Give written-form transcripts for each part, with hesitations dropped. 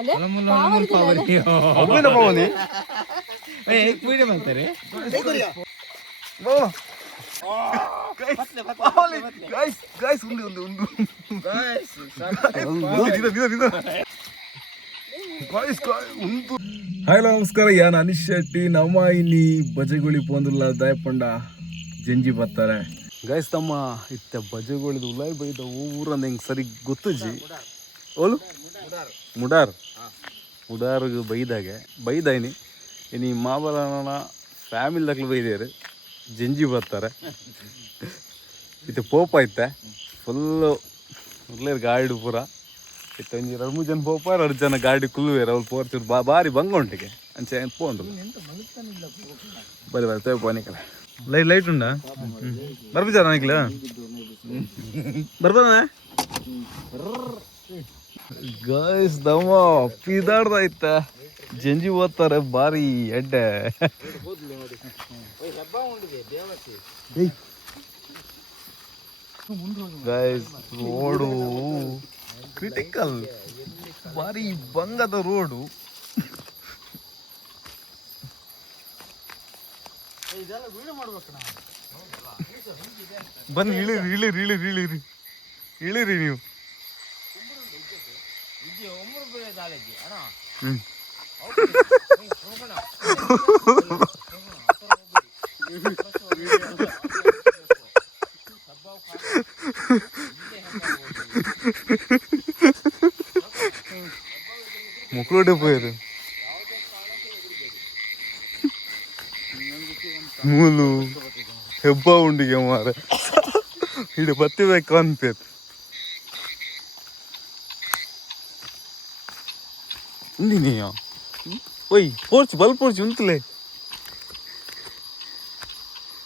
ಒಮ್ಮಿನ Pavani video ಮಾಡ್ತಾರೆ hi ನಮಸ್ಕಾರ ಯಾನ್ ಅನಿಶ್ ಶೆಟ್ಟಿ ನಮ್ಮ ಇಲ್ಲಿ ಬಜೆಗುಳಿ ಪೋಂದುಲ್ಲ ದಾಯಪಂಡ ಜಂಜಿ ಬರ್ತಾರೆ ಗೈಸ್ ತಮ್ಮ ಇತ್ತ ಬಜೆಗುಳಿದು ಉಲಾಯ್ ಬೈದ ಊರಂದ ಹೆಂಗೆ ಸರಿ ಗೊತ್ತುಜಿ ಓಲು ಮುಡಾರ್ಗೆ ಬೈದಾಯ್ನಿ ಇನ್ನು ಮಾಬಲನ ಫ್ಯಾಮಿಲಿ ದಕ್ಲು ಬೈದೇರು ಜಂಜಿ ಬರ್ತಾರೆ ಇತ್ತು ಪೋಪ ಐತೆ ಫುಲ್ಲು ಉರ್ಲೇರು ಗಾಡಿ ಪೂರ ಇತ್ತು ಒಂಜಿ 2-3 ಜನ ಪೋಪ 2 ಜನ ಗಾಡಿ ಕುಲ್ಲುವೇರು ಅವ್ರು ಪೋರ್ಚೂರು ಬಾರಿ ಬಂಗೊಂಟಿಗೆ ಅಂಚೆ ಪೋಂದ್ರು ಬರ್ತೇವೆ ಪೋನಿಕಲ ಲೈಟ್ ಉಂಡಾ ಬರ್ಬಿಚಾರ ನಿಕ್ಲ ಬರ್ಬೋದ ಗಾಯ್ಸ್ ದಮ್ಮ ಪಿದಾಡ್ದಾಯ್ತ ಜಂಜಿ ಓದ್ತಾರೆ ಬಾರಿ ಎಡ್ಡೆ ಗಾಯ್ಸ್ ರೋಡು ಕ್ರಿಟಿಕಲ್ ಬಾರಿ ಬಂಗದ ರೋಡು ಬನ್ನಿ ಇಳಿರಿ ನೀವು ಮುಕ್ಳೋಡೆ ಪೋಯರು ಮೂಲು ಹೆಬ್ಬ ಉಂಡಿಗೆ ಮಾರ ಇಡು ಬತ್ತಿಬೇಕು ಅಂತೀರ್ ನೀಯ ಓಯ್ ಪೋರ್ಚ್ ಬಲ್ ಪೋರ್ಚ್ ಉಂತಲೇ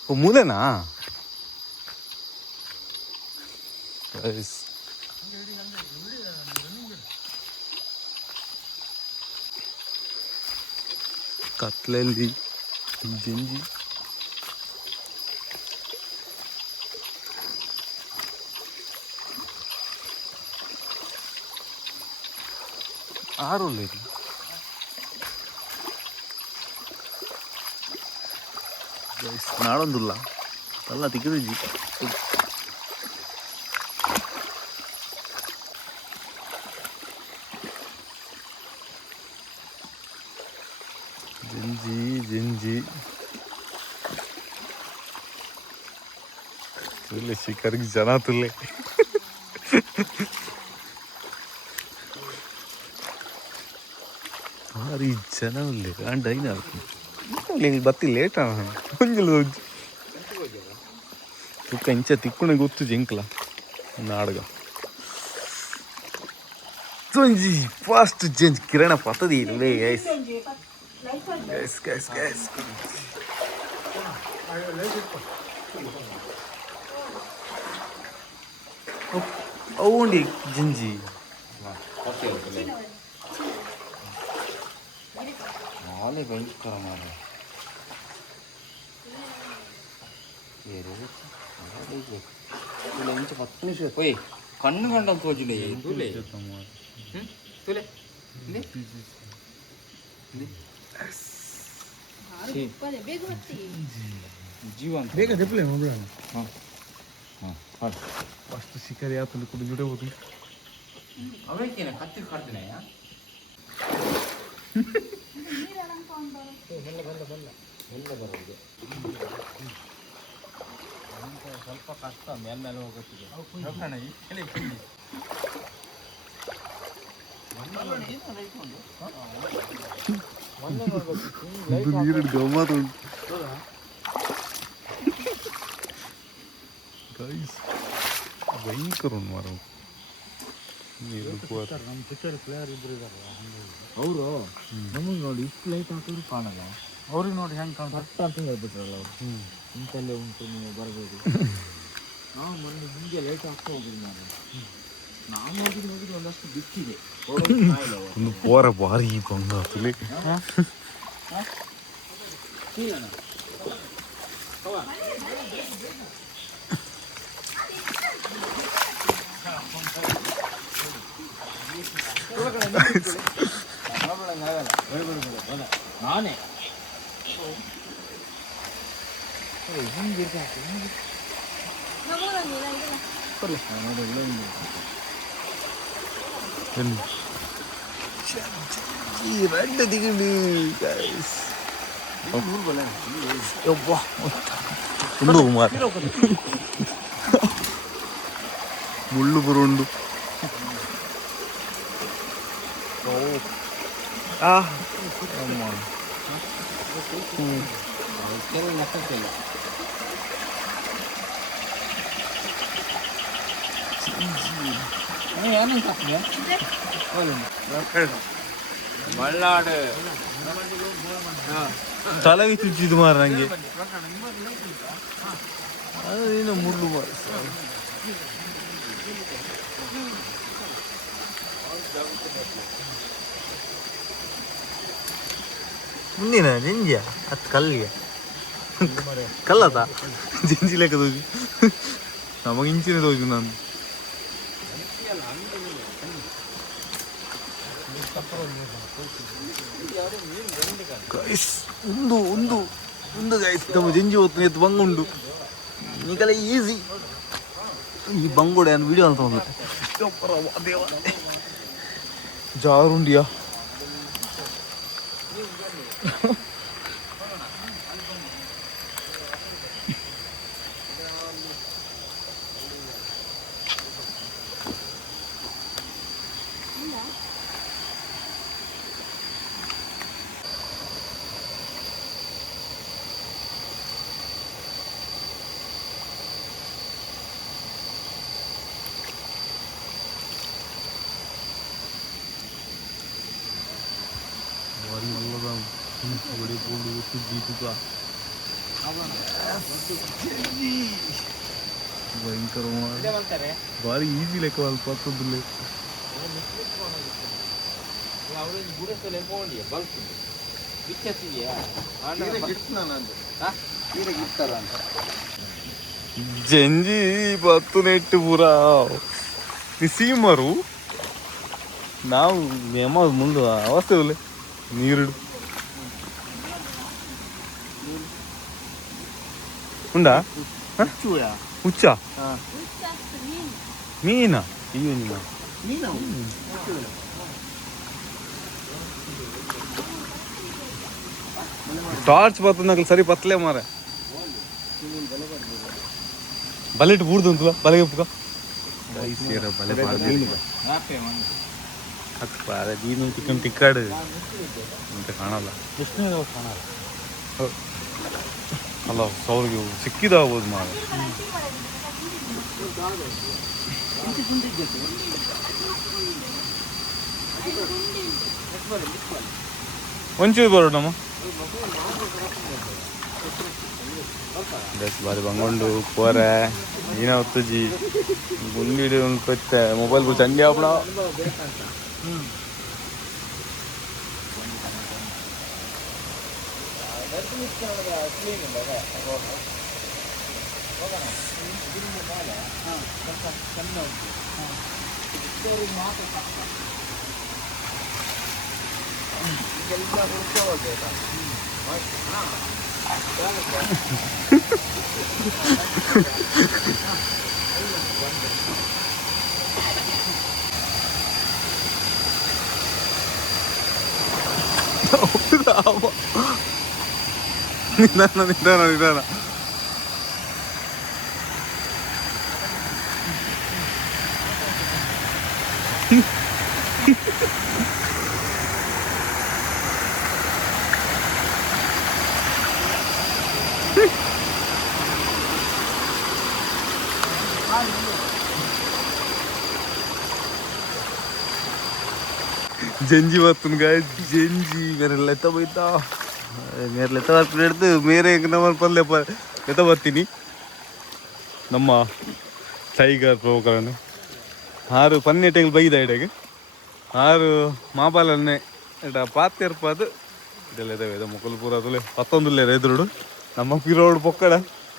ಓ ಮೂಲೆನಾ ಕತ್ಲಲ್ಲಿ ಜಂಜಿ ಆರೋಲ್ಲ ನಾಡೊಂದಿಲ್ಲ ಎಲ್ಲ ತಿಕ್ಕಿದ್ಜಿ ಜಂಜಿ ತುಲ್ಲೆ ಶಿಖರ್ಗೆ ಜನ ತುಲ್ಲೆ ಭಾರಿ ಜನ ಉಳ್ಳಿ ಕಾಂಡ ಬತ್ತಿ ಲೇಟ್ ಮುಂಜಲು ತುಕ್ಕ ಇಂಚ ತಿಕ್ಕುಣೆ ಗೊತ್ತು ಜಿಂಕ್ಲ ನಾಡ್ಗ ತೊಂಜಿ ಫಾಸ್ಟ್ ಜಂಜ್ ಕಿರಣ ಪತ್ತದಿ ಇಲ್ಲೇ ಗೈಸ್ ಅವುಂಡಿ ಜಂಜಿ ನಾಳೆ ಭಯಂಕರ ಮಾರ ಇಂಚ 10 ನಿಮಿಷ ಓಯ್ ಕಣ್ಣು ಕಂಡ ತೋಜಿಲೆ ತುಲೆ ತುಲೆ ಜೀವನ್ ಬೇಗ ದೆಪ್ಪಲೆ ನೋಡೋಣ ಫಸ್ಟ್ ಶಿಕಾರಿ ಆತಲ್ಲಿ ಕೂಡ ಜುಡಬಹುದು ಅವಳಿಕೇನ ಕತ್ತಿ ಕಾಡ್ತೀನಯ್ಯ ಬರೋದು ಸ್ವಲ್ಪ ಕಷ್ಟ ಮೇಲೆ ಹೋಗುತ್ತಿದೆ ನೀರು ಗಮ್ಮತ್ ಉಂಟು ಭಯಂಕರ ಉಂಟು ಮಾರ ನಮ್ಮ ಚಿಕ್ಕರ್ ಪ್ಲೇಯರ್ ಇದ್ರು ಇದಾರೆ ಅವರು ನಮಗೆ ನೋಡಿ ಇಷ್ಟು ಲೈಟ್ ಹಾಕಿದ್ರು ಕಾಣಲ್ಲ ಅವ್ರಿಗೆ ನೋಡಿ ಹೆಂಗೆ ಕಾಣ್ತಾರೆ ಅಂತ ಹೇಳ್ಬಿಟ್ರಲ್ಲ ಅವರು ಇಂತಲ್ಲೇ ಉಂಟು ನೀವು ಬರ್ಬೋದು ನಾವು ಮೊನ್ನೆ ಹಿಂಗೆ ಲೈಟ್ ಹಾಕ್ತಾ ಹೋಗಿದ್ವಿ ನಾನು ಹೋಗಿದ್ದು ಒಂದಷ್ಟು ಬಿಕ್ಕಿದೆ ಒಂದು ಪೋರ ಭಾರಿ ಬಂಗಾತಲಿ ನಾನೇ ரெண்டு திகிண்டு ಉಂಡು ಮುಳ್ಳು ಬರುಂಡು ಮಲ್ನಾಡು ತಲೆ ಚುಚ್ಚಿದು ಮಾರ ನಂಗೆ ಅದೇನು ಮುಳ್ಳು ಮಾರ ಮುಂದಿನ ಜಂಜಿಯ ಹತ್ತು ಕಲ್ಲಿಗೆ ಕಲ್ಲದ ಜಂಜಿ ಲೆಕ್ಕ ತೋಜು ನಮಗೆ ಇಂಚಿನ ತೋಜು ನಾನು ಒಂದು ಒಂದು ಒಂದು ಗೈಸ್ ನಮ್ಮ ಜಂಜಿ ಹೊತ್ತು ಎತ್ತು ಬಂಗುಂಡು ಈಗಲ ಈಸಿ ಈ ಬಂಗೋಡೆ ಅಂತ ವಿಡಿಯೋ ಅಂತ ಬಂದ್ಬಿಟ್ಟೆ ಜಾರುಂಡಿಯಾ ಭಯಂಕರ ಭಾರಿ ಈಸಿ ಲೆಕ್ಕ ಅಲ್ಪ ಹತ್ತದಿಲ್ಲ ಜಂಜಿ ಪತ್ತು ನೆಟ್ಟು ಪೂರ ಸೀಮರು ನಾವು ಮೇಮ ಮುಂದೆ ಅವಸ್ಥೆ ಇಲ್ಲ ನೀರಿಡು ಉಂಡಾ ಹುಚ್ಚ ಮೀನಾ ಅಯ್ಯೋ ಟಾರ್ಚ್ ಬರ್ತದ ಸರಿ ಪತ್ಲೆ ಮಾರ ಬಲೆಟ್ ಬೂಡ್ದು ಅಂತಲ್ಲ ಬಲೆಗೆ ಪುಕ ಬಲೆ ನೀನು ಚಿಕನ್ ಟಿಕ್ಕಾಡು ಅಂತ ಕಾಣಲ್ಲ ಅಲ್ಲ ಅವ್ರಿಗೆ ಸಿಕ್ಕಿದಾಗ್ಬೋದು ಮಾರ ಒಂಚೂರು ಬರೋಣಮ್ಮ ಬಸ್ ಬಾರಿ ಬಂಗೊಂಡು ಪೋರೆ ಏನ ಹೊತ್ತಜಿ ಗುಂಡಿಡಿ ಒಂದು ಕೊತ್ತೆ ಮೊಬೈಲ್ ಬಿಟ್ಟು ಚಂಡಿ ಆಪಣ ನಿಧಾನ जंजी बात गाय जंजी मेरे लेता बैठा मेरे लेता बात प्लेट मेरे एक नंबर पर लेता ಬರ್ತೀನಿ ನಮ್ಮ ಟೈಗರ್ ಪ್ರೋಗ್ರಾಮ್ ಆರು ಪನ್ನೆಟೆಗಳು ಬೈದ ಇಡೆಗೆ ಆರು ಮಾಪಾಲನ್ನೇ ಇಡ ಪಾತಿರ್ಪದು ಇದೆಲ್ಲ ಇದಾವೆ ಮುಕ್ಕಲು ಪೂರ ಅದುಲೆ 11 ಎದುರುಡು ನಮ್ಮ ಪಿರೋಡ್ ಪೊಕ್ಕಡ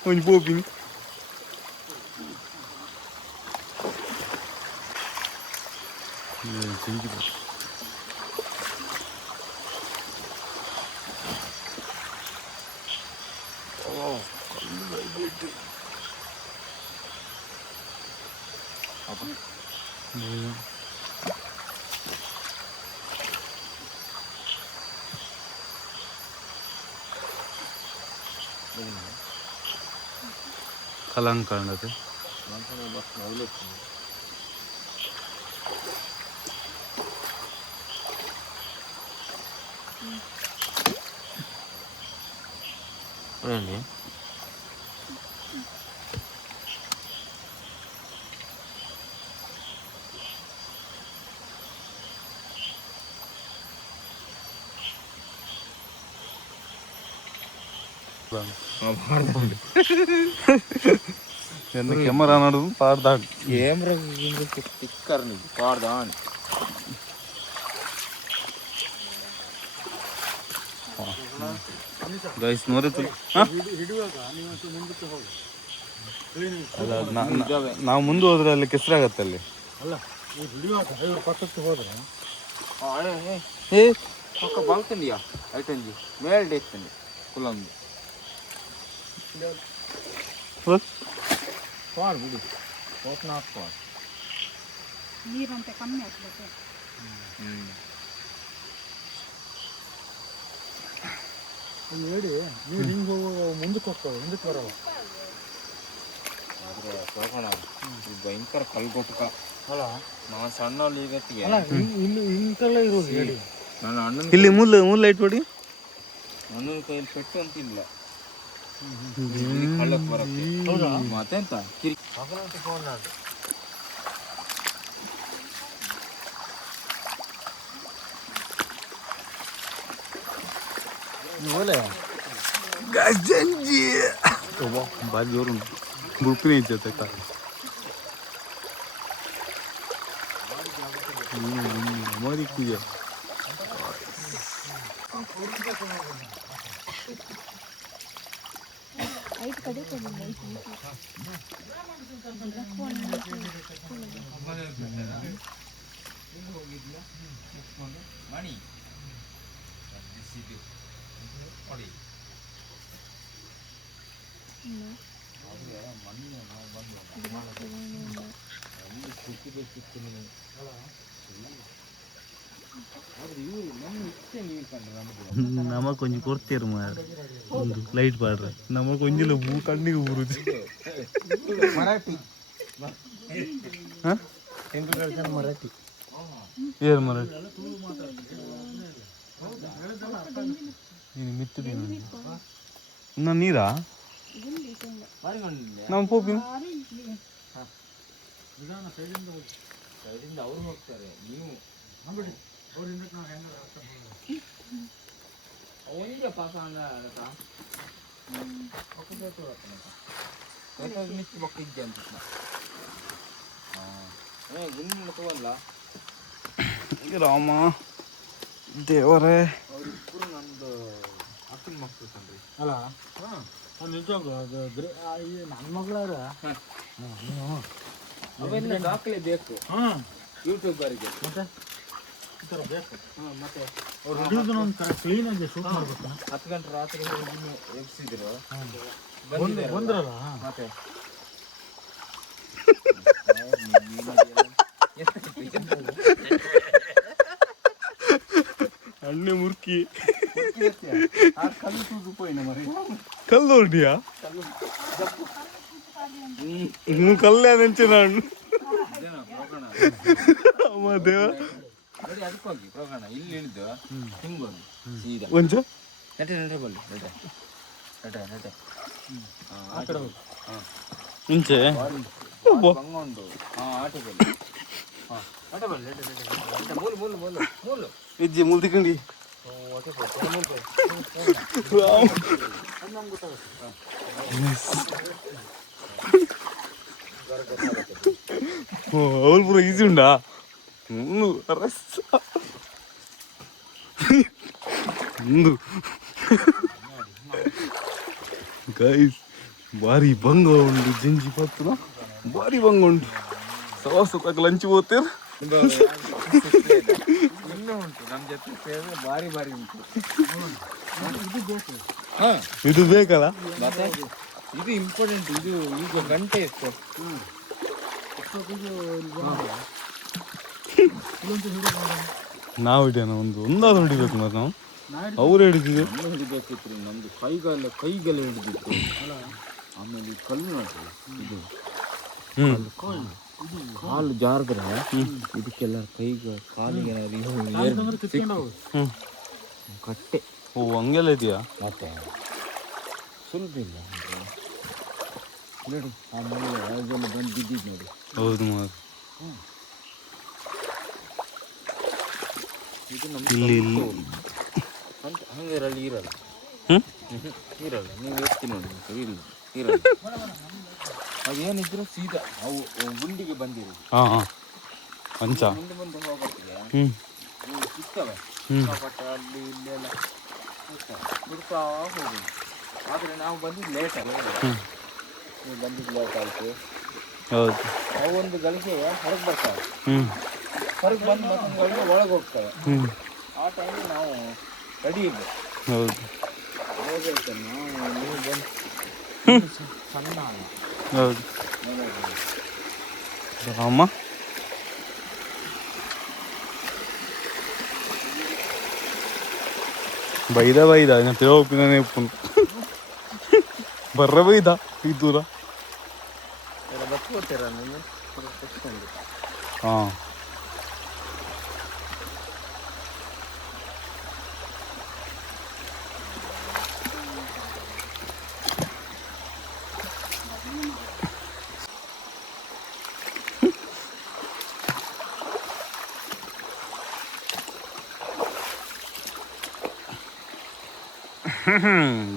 ಒಂಜಿ ಪೋಪಿನಿ ಕಲಂಕಂಡದು ಹೇಳಿ కెమెరా నడుము పాడదాడు కెమెరా స్టిక్కర్ నీకు పాడదా అని ಗೈಸ್ ನೋಡಿತು ಅಲ್ಲ ನಾವು ಮುಂದೆ ಹೋದ್ರೆ ಅಲ್ಲಿ ಕೆಸರಾಗತ್ತೆ ಅಲ್ಲಿ ಅಲ್ಲ ಪಕ್ಕಕ್ಕೆ ಹೋದ್ರೆ ಏ ಪಕ್ಕ ಬಂತಂಡಿಯಾ ಐಟಂಜಿ ಮೇಲ್ಡ್ ಇರ್ತಂಡಿ ಕುಲಂದು ಪಾಡ್ ಬಿಡಿ ಓಪನ್ ಹಾಕ್ಪಾಡ್ ನೀರಂತೆ ಕಮ್ಮಿ ಆಗ್ಬೇಕು. ಹೇಳಿ ನೀವು ಹಿಂಗೆ ಹೋಗುವ ಮುಂದಕ್ಕೆ ಹೋಗ್ತಾವೆ ಹಿಂದಕ್ಕೆ ಬರಲ್ಲ ಆದ್ರೆ ಹೋಗೋಣ ಇದು ಭಯಂಕರ ಕಲ್ಗೊಟ್ಟಕ ಅಲ್ಲ ನಾವು ಸಣ್ಣ ಈಗತ್ತಿಗೆ ಇಲ್ಲಿ ಇಂತೆಲ್ಲ ಇರೋದು ಹೇಳಿ ನನ್ನ ಅಣ್ಣನ ಇಲ್ಲಿ ಮೂಲ ಲೈಟ್ ನೋಡಿ ಅಣ್ಣನ ಕೈಯಲ್ಲಿ ಪೆಟ್ಟು ಅಂತಿಲ್ಲ ಕಳ್ಳಕ್ಕೆ ಬರಕ್ಕೆ ಮತ್ತೆಂತ ಕಿರಿ ಫೋನ್ ನಾನು ಓಲೆ ಗಜಂಜಿ ಬಾರಿ ಜೋರು ಬುಕ್ಕಿನ ಇದ್ದತೆ ಕಾಲ ಮರಿ ಕುಯ್ಯ ಐದು ಕಡೆ ಕೊಡಿ ಮಣಿ ನಮಗ ಕೊಂಚ ಕೊಡ್ತೀರ ಮಾರ ಒಂದು ಲೈಟ್ ಪಾಡ್ರೆ ನಮಗ ಕೊಂಚಿಲ್ಲ ಹೂ ಕಣ್ಣಿಗೆ ಊರುದು ಮರಾಠಿ ಮರಾಠಿ ಏರ್ ಮರಾಠಿ ಮಿತ್ತಡಿ ಇನ್ನ ನೀರಾ ನಮ್ಮ ಪೋಪಿನ ಸೈಡಿಂದ ಅವ್ರು ಹೋಗ್ತಾರೆ ನೀವು ಅವನಿಗೆ ಪಾಪ ಮಿಚ್ಚಿ ಬಕ್ಕಿದ್ದೆ ಅಂತ ಗುಂಡಿನ ತಗೊಂಡ್ಲ ರಾಮ ದೇವರೇ ಅವ್ರಿಬ್ಬರು ನಂದು ಅಕ್ಕನ ಮಕ್ಕಳು ಕಂಡ್ರಿ ಅಲ್ಲ ನಿಜವಾಗ್ಲು ಅದು ನನ್ನ ಮಗಳಾರ ಅವೆಲ್ಲ ದಾಖಲೆ ಬೇಕು ಯೂಟ್ಯೂಬರಿಗೆ ಮತ್ತೆ ಈ ಥರ ಬೇಕು ಮತ್ತೆ ಅವ್ರು ಹಿಡಿಯೋದನ್ನ ಒಂದು ಕಡೆ ಕ್ಲೀನಾಗಿ ಶೂಟ್ ಮಾಡಬೇಕು 10 ಗಂಟೆ ರಾತ್ರಿ ಹೋಗಿ ಎಬ್ಸಿದ್ರು ಬಂದ್ರಲ್ಲ ಮತ್ತೆ ಅಣ್ಣೆ ಮುರ್ಕಿ ಕಲ್ಲು ರೂಪಾಯಿ ಮರಿ ಕಲ್ಲು ಹೊರಟಿಯಾ ಕಲ್ಲೇ ನೆಂಚೆ ನಾನು ಅಮ್ಮ ದೇವ ಅದಕ್ಕೋಗಿ ಹೋಗೋಣ ಇಲ್ಲಿ ಇಳಿದು ಹಿಂಗೊಂದು ಸೀದಾ ಒಂಚ ನಟೆ ಬಲ್ಲಿ ನಟೆ ಆ ಕಡೆ ಹೋಗಿ ಮುಂಚೆ ಬಂಗೊಂಡು ಆಟೋ ಬಲ್ಲಿ ಆಟೋ ಬಲ್ಲಿ ಮೂಲು ಇಜ್ಜಿ ಮುಲ್ತಿಕಂಡಿ ಅವಳು ಪೂರ ಈಸಿ ಉಂಡಾ ರಸ ಗೈಸ್ ಭಾರಿ ಭಂಗ ಉಂಡು ಜಂಜಿ ಪತ್ತನ ಭಾರಿ ಭಂಗ ಉಂಟು ಸವಾಸ ತಕ್ಕ ಲಂಚ್ ಹೋಗ್ತೀರ ಇನ್ನೂ ಉಂಟು ನಮ್ಮ ಜೊತೆ ಸೇರಿದ್ರೆ ಭಾರಿ ಉಂಟು ಇದು ಬೇಕಲ್ಲ ಮತ್ತೆ ಇದು ಇಂಪಾರ್ಟೆಂಟ್ ಇದು ಈಗ ಗಂಟೆ ಎಷ್ಟು ನಾವು ಹಿಡಿಯೋಣ ಒಂದಾದ್ರು ಹಿಡಿಬೇಕು ಮತ್ತೆ ನಾವು ಅವ್ರು ಹಿಡಿದಿದ್ದು ನಮ್ಮ ಹಿಡಿಬೇಕಿತ್ತು ರೀ, ನಮ್ದು ಕೈಗೆಲ್ಲ ಹಿಡಿದಿತ್ತು. ಆಮೇಲೆ ಈ ಕಲ್ಲು ನೋಡ್ರಿ, ಇದು ಕಾಲು ಜಾರಿದ್ರೆ ಇದಕ್ಕೆಲ್ಲ ಕಾಲಿಗೆ ಕಟ್ಟೆ. ಓ ಹಂಗೆಲ್ಲ ಇದೆಯಾ? ಮತ್ತೆ ಸುಲಭ ಇಲ್ಲ ನೋಡಿ, ಆ ಮಳೆ ಅದೆಲ್ಲ ಬಂದು ಬಿದ್ದಿದ್ದು ನೋಡಿ. ಹೌದು ಮಾರು. ಇದು ನಮ್ಮ ಇಲ್ಲಿ ಇಲ್ಲಿ ಅಂತ ಹಂಗಿರಲ್ಲ, ಇರಲ್ಲ ಇರಲ್ಲ. ನೀವು ಎತ್ತಿ ನೋಡಿ, ಇರಲ್ಲ. ಅವೇನಿದ್ರು ಸೀದಾ ಅವು ಗುಂಡಿಗೆ ಬಂದಿರು. ಹಾಂ ಹಾಂ ಮಂಚ ಮುಂದೆ ಮುಂದೆ ಹೋಗೋತ್ತಿಗೆ ಇವು ಸಿಗ್ತವೆ, ಬಟ್ ಅಲ್ಲಿ ಇಲ್ಲೆಲ್ಲ ಬಿಡ್ತಾ ಹೋಗುದು. ಆದರೆ ನಾವು ಬಂದಿದ್ದು ಲೇಟ್ ಅಲ್ಲ, ನೀವು ಬಂದಿದ್ದು ಲೇಟ್ ಆಯಿತು. ಹೌದು. ಅವು ಒಂದು ಗಳಿಗೆ ಹೊರಗೆ ಬರ್ತಾವೆ, ಹೊರಗೆ ಬಂದು ಮತ್ತೊಂದು ಗಳಿಗೆ ಒಳಗೆ ಹೋಗ್ತವೆ. ಆ ಟೈಮಿಗೆ ನಾವು ರೆಡಿ ಇದ್ದೆ. ಹೌದು ಹೋಗೈತೆ ನಾವು, ನೀವು ಬಂದು ಸಣ್ಣ ಹೌದು. ಅಮ್ಮ ಬೈದ ನೆನಪೇ ಹೋಗ್ತೀನಿ ನೆನಪು ಬರ್ರ ಬೈದ ಈ ದೂರ. ಬತ್ಕೋತೀರ ನೀವು ತೆಗೆಸ್ಕೊಂಡು? ಹಾಂ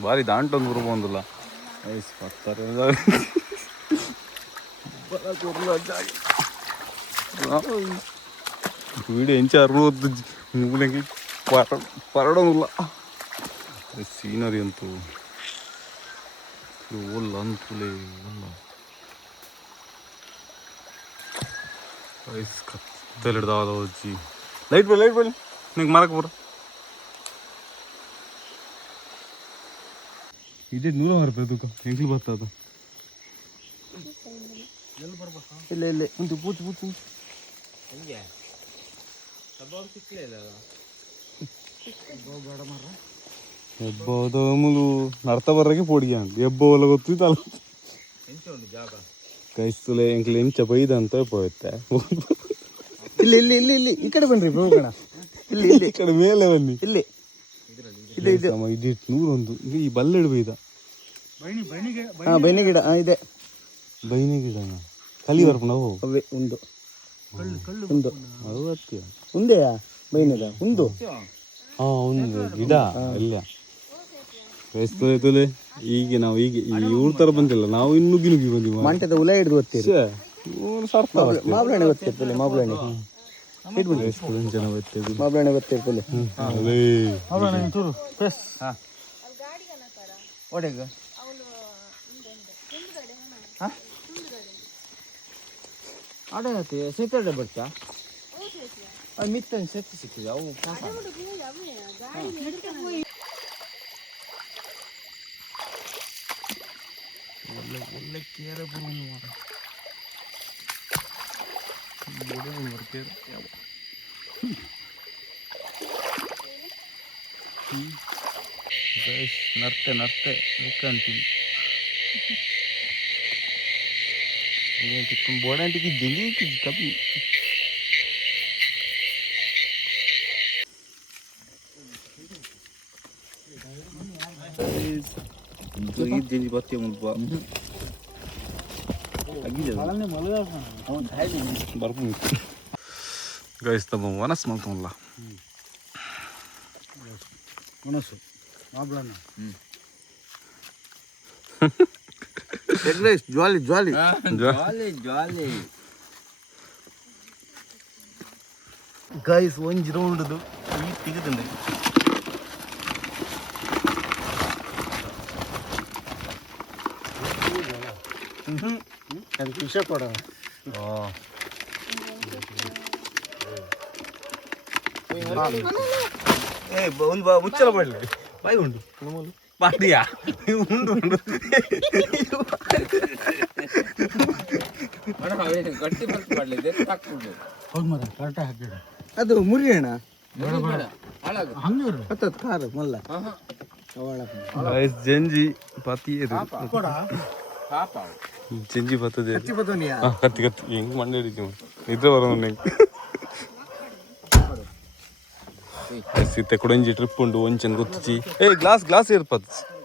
ಭಾರಿ ದಾಂಟೊಂದು ಬರ್ಬೋದಿಲ್ಲ ಐಸ್ ಬರ್ತಾರೆ വീട് എനിക്ക് 60 ಮೂಲೆಗೆ ಪರಡೋಲ್ಲ. ಸೀನರಿ ಅಂತೂ ಒಲ್ಲ ಅಂತಲೇ ಒಲ್ಲ ಐಸ್ ಕತ್ತಲಿಡ್ದಾವ వచ్చి ಲೈಟ್ ಬಳಿ ನಿಂಗೆ ಮಾರಕ್ಕೆ ಬರ ಇದೇ 100 ರೂಪಾಯಿ ತೂಕ ಹೆಂಗ್ಲಿ ಬರ್ತದ ಇಲ್ಲ ಇಲ್ಲ ಉಂಟು ಪೂಚು ಹಂಗೆ ಸಿಕ್ಕಲೇ ಇಲ್ಲ ಬೇಡ ಮರ. ಹೆಬ್ಬದ ಮುಲು ನಡ್ತಾ ಬರ್ರಾಗೆ ಪೋಡಿಯಾನ್ ಹೆಬ್ಬವಲ್ಲ ಗೊತ್ತಿತ್ತಲ್ಲ ಎಂಚ ಉಂಟು ಜಾಗ ಕೈಸ್ತಲೆ ಎಂಕ್ಲೆ ಎಂಚ ಬೈದ ಅಂತ ಹೋಗುತ್ತೆ. ಇಲ್ಲಿ ಇಲ್ಲಿ ಇಲ್ಲಿ ಇಲ್ಲಿ ಈ ಕಡೆ ಬನ್ರಿ ಹೋಗೋಣ. ಇಲ್ಲಿ ಇಲ್ಲಿ ಈ ಕಡೆ ಮೇಲೆ ಬನ್ನಿ. ಇಲ್ಲಿ ಇದೆ ಇದೆ ಇದು 101 ಈ ಬಲ್ಲೆಡು ಬೈದ ಬೈನಿ ಗಿಡ ಇದೆ. ಬೈನಿ ಗಿಡನ ಕಲಿ ಬರ್ಪ ನಾವು ಅವೇ ಉಂಡು ಒಂದು ಅರವತ್ತು ಉಂದೆಯಾ ಬೈನಿದ ಉಂದು. ಹಾಂ ಒಂದು ಗಿಡ ಎಲ್ಲ ಕೈಸ್ತಲೆ ಈಗ ನಾವು ಈಗ ಇವ್ರ ಥರ ಬಂದಿಲ್ಲ, ನಾವು ಇನ್ನು ನುಗ್ಗಿ ಬಂದಿವಿ. ಮಂಟದ ಉಲ ಹಿಡಿದು ಗೊತ್ತೀರಿ ಮಾಬ್ಲಣ್ಣೆ ಗೊತ್ತಿರ್ತಲ್ಲ, ಮಾಬ್ಲಣ್ಣೆ ಜನ ಬರ್ತೇವೆ ಮಾಬ್ಲಣ್ಣೆ ಗೊತ್ತಿರ್ತಲ್ಲ. ಒಡೆಗ ಅಡಗತ್ತೆ ಸೇತಡೆ ಬರ್ತಾ ಅದು ಮಿತ್ತನ್ ಸೆತ್ತು ಸಿಕ್ಕಿದೆ ಅವು ಒಳ್ಳೆ ಒಳ್ಳೆ ಕೇರೆ ಬರೋನು ಬರ್ತೇವೆ ನರ್ತೆ ನರ್ತೆ ಕಂತೀವಿ ಬೋಡಾಂಟಿಗೆ ಜಂಗಿ ಕಮ್ಮಿ ಜಂಜಿ ಬತ್ತೆ ಮುಲ್ಪ ಬರ್ಬೋದು ಗೈಸ್ ತಮ್ಮ ವನಸ್ ಮಾಡ್ತಲ್ಲ ಮನಸ್ಸು ಮಾಬ್ಲಣ್ಣ ಜ್ವಾಲಿ ಜ್ವಾಲಿ ಜ್ವಾಲಿ ಜ್ವಾಲಿ ಗೈಸ್ ಒಂಜಿ ರೌಂಡ್ದು ಈ ತೆಗೆದಂಡೆ ಅದು ವಿಷ ಕೊಡ ಮುಚ್ಚಲ ಮಾಡಲಿ ಬಾಯಿ ಉಂಡು ಮಾಡಿಯಾ ಉಂಡು ಉಂಡು ಗಟ್ಟಿ ಬರ್ತು ಮಾಡಲಿದೆ ಹೌದು ಮರ ಕರೆಕ್ಟಾಗಿ ಹಾಕಿಡ ಅದು ಮುರಿಯೋಣ ಹಂಗೆ ಹತ್ತತ್ತು ಕಾರು ಮಲ್ಲ ಜಂಜಿ ಪತಿ ಜಂಜಿ ಬರ್ತದೆ ಕತ್ತಿ ಕತ್ತಿ ಹೆಂಗ್ ಮಂಡಿ ಹಿಡಿತೀವಿ ನಿದ್ರೆ ಬರೋ ಸೀತೆ ಕೊಡಂಜಿ ಟ್ರಿಪ್ ಉಂಡು ಒಂಚನ್ ಗೊತ್ತಿಚ್ಚಿ ಗ್ಲಾಸ್ ಇರ್ಪತ್ತು